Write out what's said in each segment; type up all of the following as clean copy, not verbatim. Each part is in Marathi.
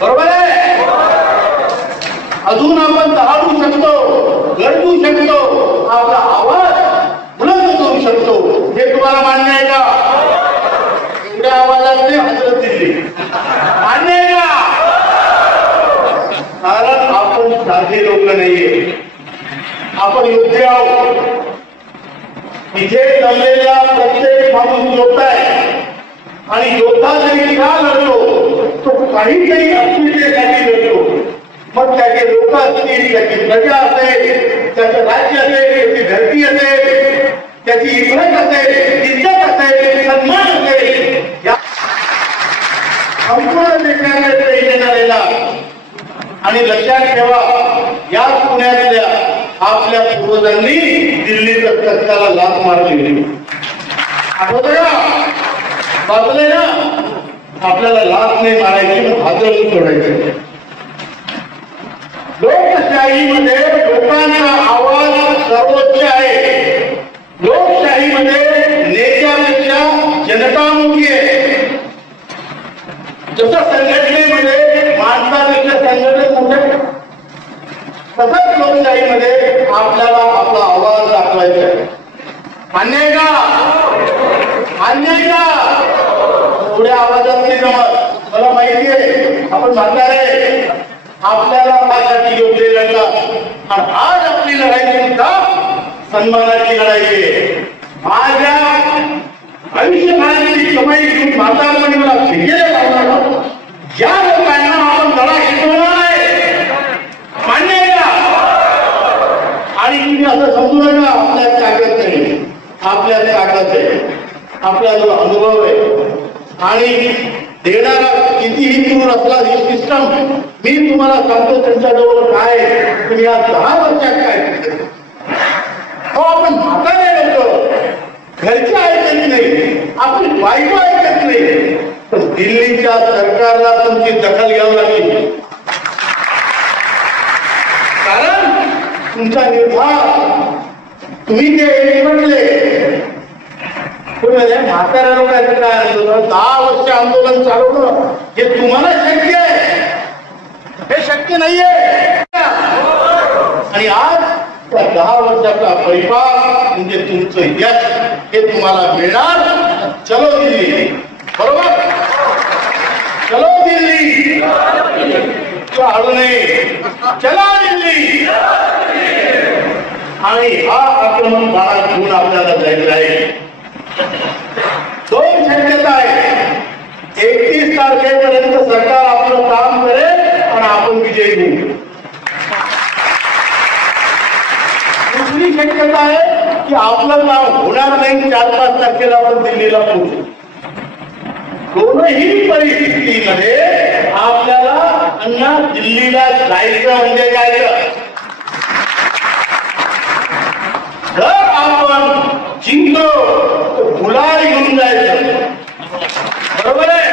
बरोबर आहे. अजून आपण दहाडू शकतो, गरजू शकतो, आपला आवाज बुलंद करू शकतो. हे तुम्हाला मान्य आहे का? एवढ्या आवाजाने हजरत दिली मान्य आहे का? कारण आपण साधे लोक नाहीये, आपण योद्धे आहोत. इथे जमलेल्या प्रत्येक माणूस योद्धा आहे आणि योद्धा जरी का लढतो तो काहीतरी अस्मितेसाठी लढतो. मग त्याचे लोक असतील, त्याची प्रजा असेल, त्याचं राज्य असेल, त्याची धरती असेल, त्याची इज्जत असेल, इज्जत असेल, सन्मान असेल, या संपूर्ण देशाने श्रेय झालेला. आणि लक्षात ठेवा, या पुण्यातल्या आपल्या पूर्वजांनी दिल्लीच्या तख्ताला लाथ मारली. आठवतं का? वाचलंय ना? आपल्याला लाथ नाही मारायची, हादरून सोडायचं. लोकशाहीमध्ये लोकांचा आवाज सर्वोच्च आहे. लोकशाहीमध्ये नेत्यापेक्षा जनता मोठी आहे. जसं संघटनेमध्ये माणसापेक्षा संघटन मोठे, तसंच लोकशाहीमध्ये आपल्याला आपला आवाज दाखवायचा आहे. मान्य आहे का? मान्य आहे का? थोड्या आवाजात नाही जमत, मला माहिती आहे. आपण म्हणणार आहे आपल्याला माझ्यासाठी योग्य लढतात आणि आज आपली लढाई सुद्धा सन्मानाची लढाई आहे. माझ्या आयुष्यभराची कमाई घेऊन म्हातारपणी मला फिरलेलं लावणार या लोकांना आपण लढा शिकवणार आहे. मान्य आहे का? आणि तुम्ही असं समजू नका आपल्यात ताकद नाही, आपल्यात ताकद आहे, आपला जो अनुभव आहे आणि देणारा कितीही दूर असला ही सिस्टम मी तुम्हाला सांगतो त्यांच्याजवळ काय, तुम्ही आज 10 वर्षात काय केलं. हो, आपण म्हातारे लोक घरचे ऐकत नाही, आपली बायको ऐकत नाही, पण दिल्लीच्या सरकारला तुमची दखल घ्यावी लागली. कारण तुमचा निर्धार तुम्ही जे म्हटले म्हाताऱ्या लोकांचं काय आंदोलन, 10 वर्ष आंदोलन चालवणं हे तुम्हाला शक्य आहे, हे शक्य नाहीये. आणि आज त्या 10 वर्षाचा परिपाक म्हणजे तुमचं यश हे तुम्हाला मिळणार. चलो दिल्ली, बरोबर? चलो दिल्ली, हळू नये, चला दिल्ली. आणि हा आक्रमक बाळा घेऊन आपल्याला जायचं आहे. 2 शक्यता आहे. 31 तारखेपर्यंत सरकार आपलं काम करेल आणि आपण विजय घेऊ. दुसरी शक्यता आहे की आपलं काम होणार नाही, 4-5 तारखेला आपण दिल्लीला पोहोचू. दोनही परिस्थितीमध्ये आपल्याला दिल्लीला जायचं म्हणजे जायचं. जर आपण जिंकलो तर गुलाल घेऊन जायचं, बरोबर आहे.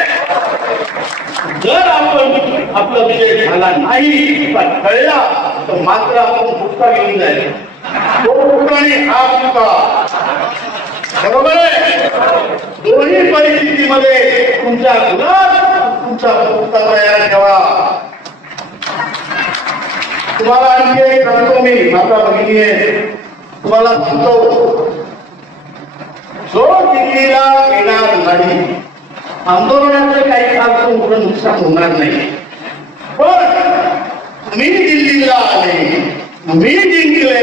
जर आपण आपला विजय झाला नाही, कळला तर मात्र आपण बुक्का घेऊन जायचं. तो बुक्का आणि हा बुक्का, बरोबर आहे. दोन्ही परिस्थितीमध्ये तुमचा गुलाल, तुमचा बुक्का तयार ठेवा. तुम्हाला आणखी एक सांगतो मी, माझा भगिनी आहे, तुम्हाला सांगतो, जो दिल्लीला येणार नाही, आंदोलनाचं काही फार मोठं नुकसान होणार नाही. पण मी दिल्लीला आले, मी जिंकले,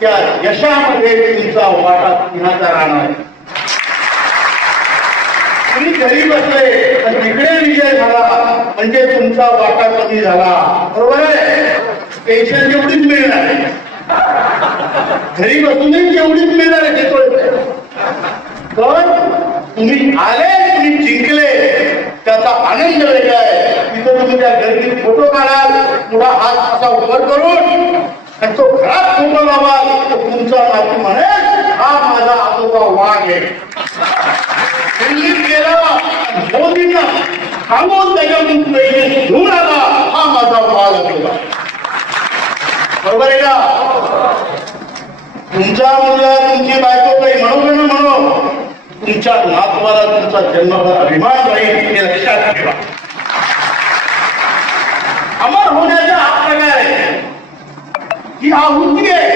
त्या यशामध्ये तुमचा वाटा कुणाचा राहणार. तुम्ही घरी बसले आणि तिकडे विजय झाला म्हणजे तुमचा वाटा कमी झाला, बरोबर आहे. पेन्शन एवढीच मिळणार, घरी बसूनच एवढीच मिळणार आहे. पण तुम्ही आले, तुम्ही जिंकले, त्याचा आनंद वेगळा आहे. तिथं तुम्ही त्या गर्दीत फोटो काढाल, पुढा हात असा वर करून आणि तो घरात फोटो लावाल, तर तुमचा नातू म्हणेल हा माझा आजोबा वाघ आहे. दिल्लीत गेला, मोदींना सांगून त्याच्यातून पैसे घेऊन आला, हा माझा वाघ आजोबा, बरोबर आहे का? तुमचा मुलगा, तुमची बायको काही म्हणू ना म्हणू, तुमच्या नातवाला तुमचा जन्मभर अभिमान राहील, हे लक्षात ठेवा. अमर होण्याचा हा प्रकार आहे, ही आहुती आहे.